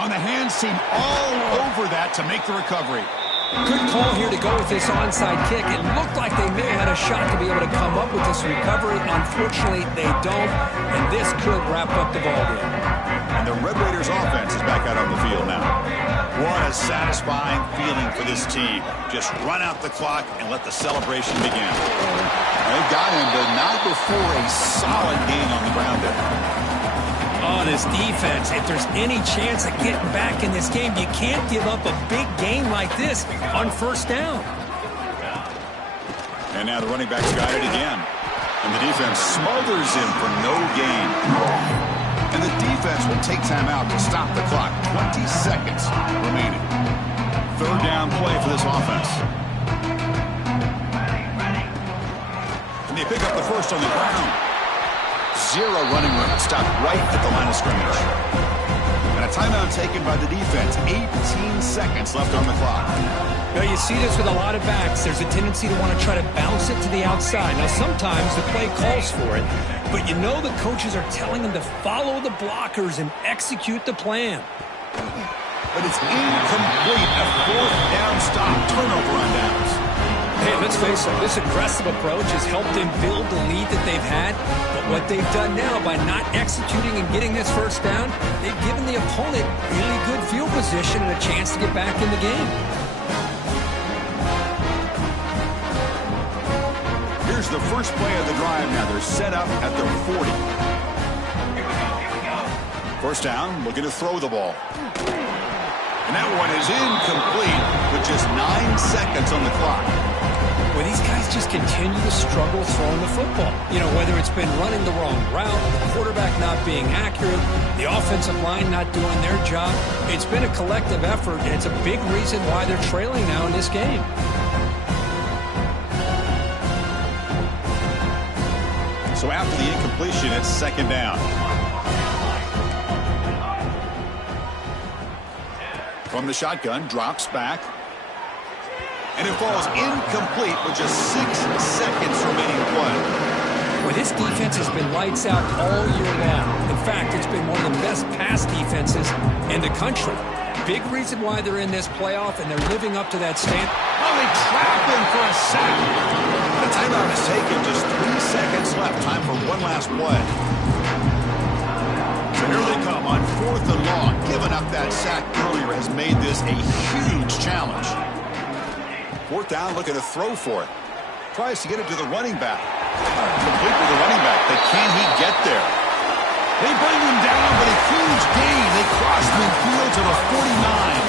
On the hands team all over that to make the recovery. Good call here to go with this onside kick. It looked like they may have had a shot to be able to come up with this recovery. Unfortunately, they don't, and this could wrap up the ballgame. And the Red Raiders offense is back out on the field now. What a satisfying feeling for this team. Just run out the clock and let the celebration begin. They've got him, but not before a solid gain on the ground there. Oh, this defense, if there's any chance of getting back in this game, you can't give up a big game like this on first down. And now the running back's got it again. And the defense smothers him for no gain. And the defense will take time out to stop the clock. 20 seconds remaining. Third down play for this offense. And they pick up the first on the ground. Zero running room. Stopped right at the line of scrimmage. And a timeout taken by the defense. 18 seconds left on the clock. Now, you see this with a lot of backs. There's a tendency to want to try to bounce it to the outside. Now, sometimes the play calls for it, but you know the coaches are telling them to follow the blockers and execute the plan. But it's incomplete. A fourth down stop. Turnover on downs. Hey, let's face it, this aggressive approach has helped them build the lead that they've had. But what they've done now by not executing and getting this first down, they've given the opponent really good field position and a chance to get back in the game. Here's the first play of the drive now. They're set up at their 40. First down, looking to throw the ball. And that one is incomplete with just 9 seconds on the clock. Well, these guys just continue to struggle throwing the football. You know, whether it's been running the wrong route, the quarterback not being accurate, the offensive line not doing their job. It's been a collective effort, and it's a big reason why they're trailing now in this game. So after the incompletion, it's second down. From the shotgun, drops back. And it falls incomplete with just 6 seconds remaining to play. Well, this defense has been lights out all year long. In fact, it's been one of the best pass defenses in the country. Big reason why they're in this playoff, and they're living up to that standard. Oh, they trap him for a sack. The timeout is taken. Just 3 seconds left. Time for one last play. So here they come on 4th and long. Giving up that sack earlier has made this a huge challenge. 4th down, looking to throw for it. Tries to get it to the running back. Complete with the running back, but can he get there? They bring him down, but a huge gain. They cross midfield to the 49.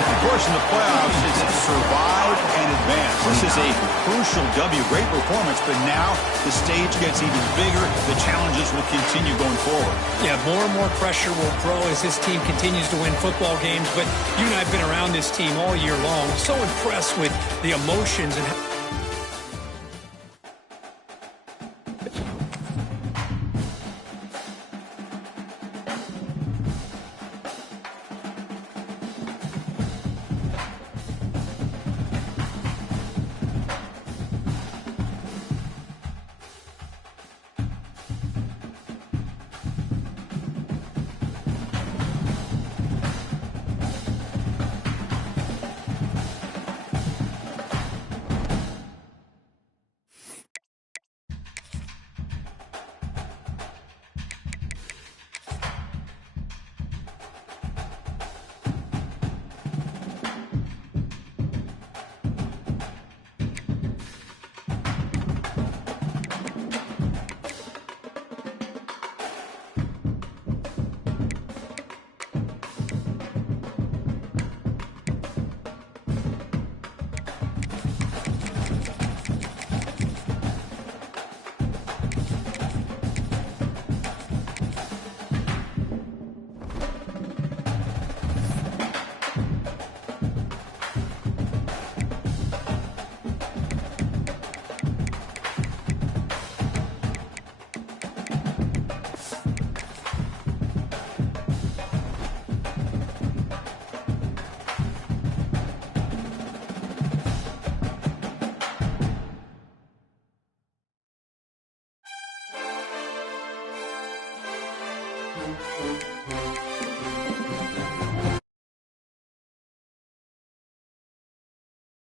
Of course, in the playoffs, it's survive and advance. This is a crucial W. Great performance, but now the stage gets even bigger. The challenges will continue going forward. Yeah, more and more pressure will grow as this team continues to win football games. But you and I have been around this team all year long. So impressed with the emotions and how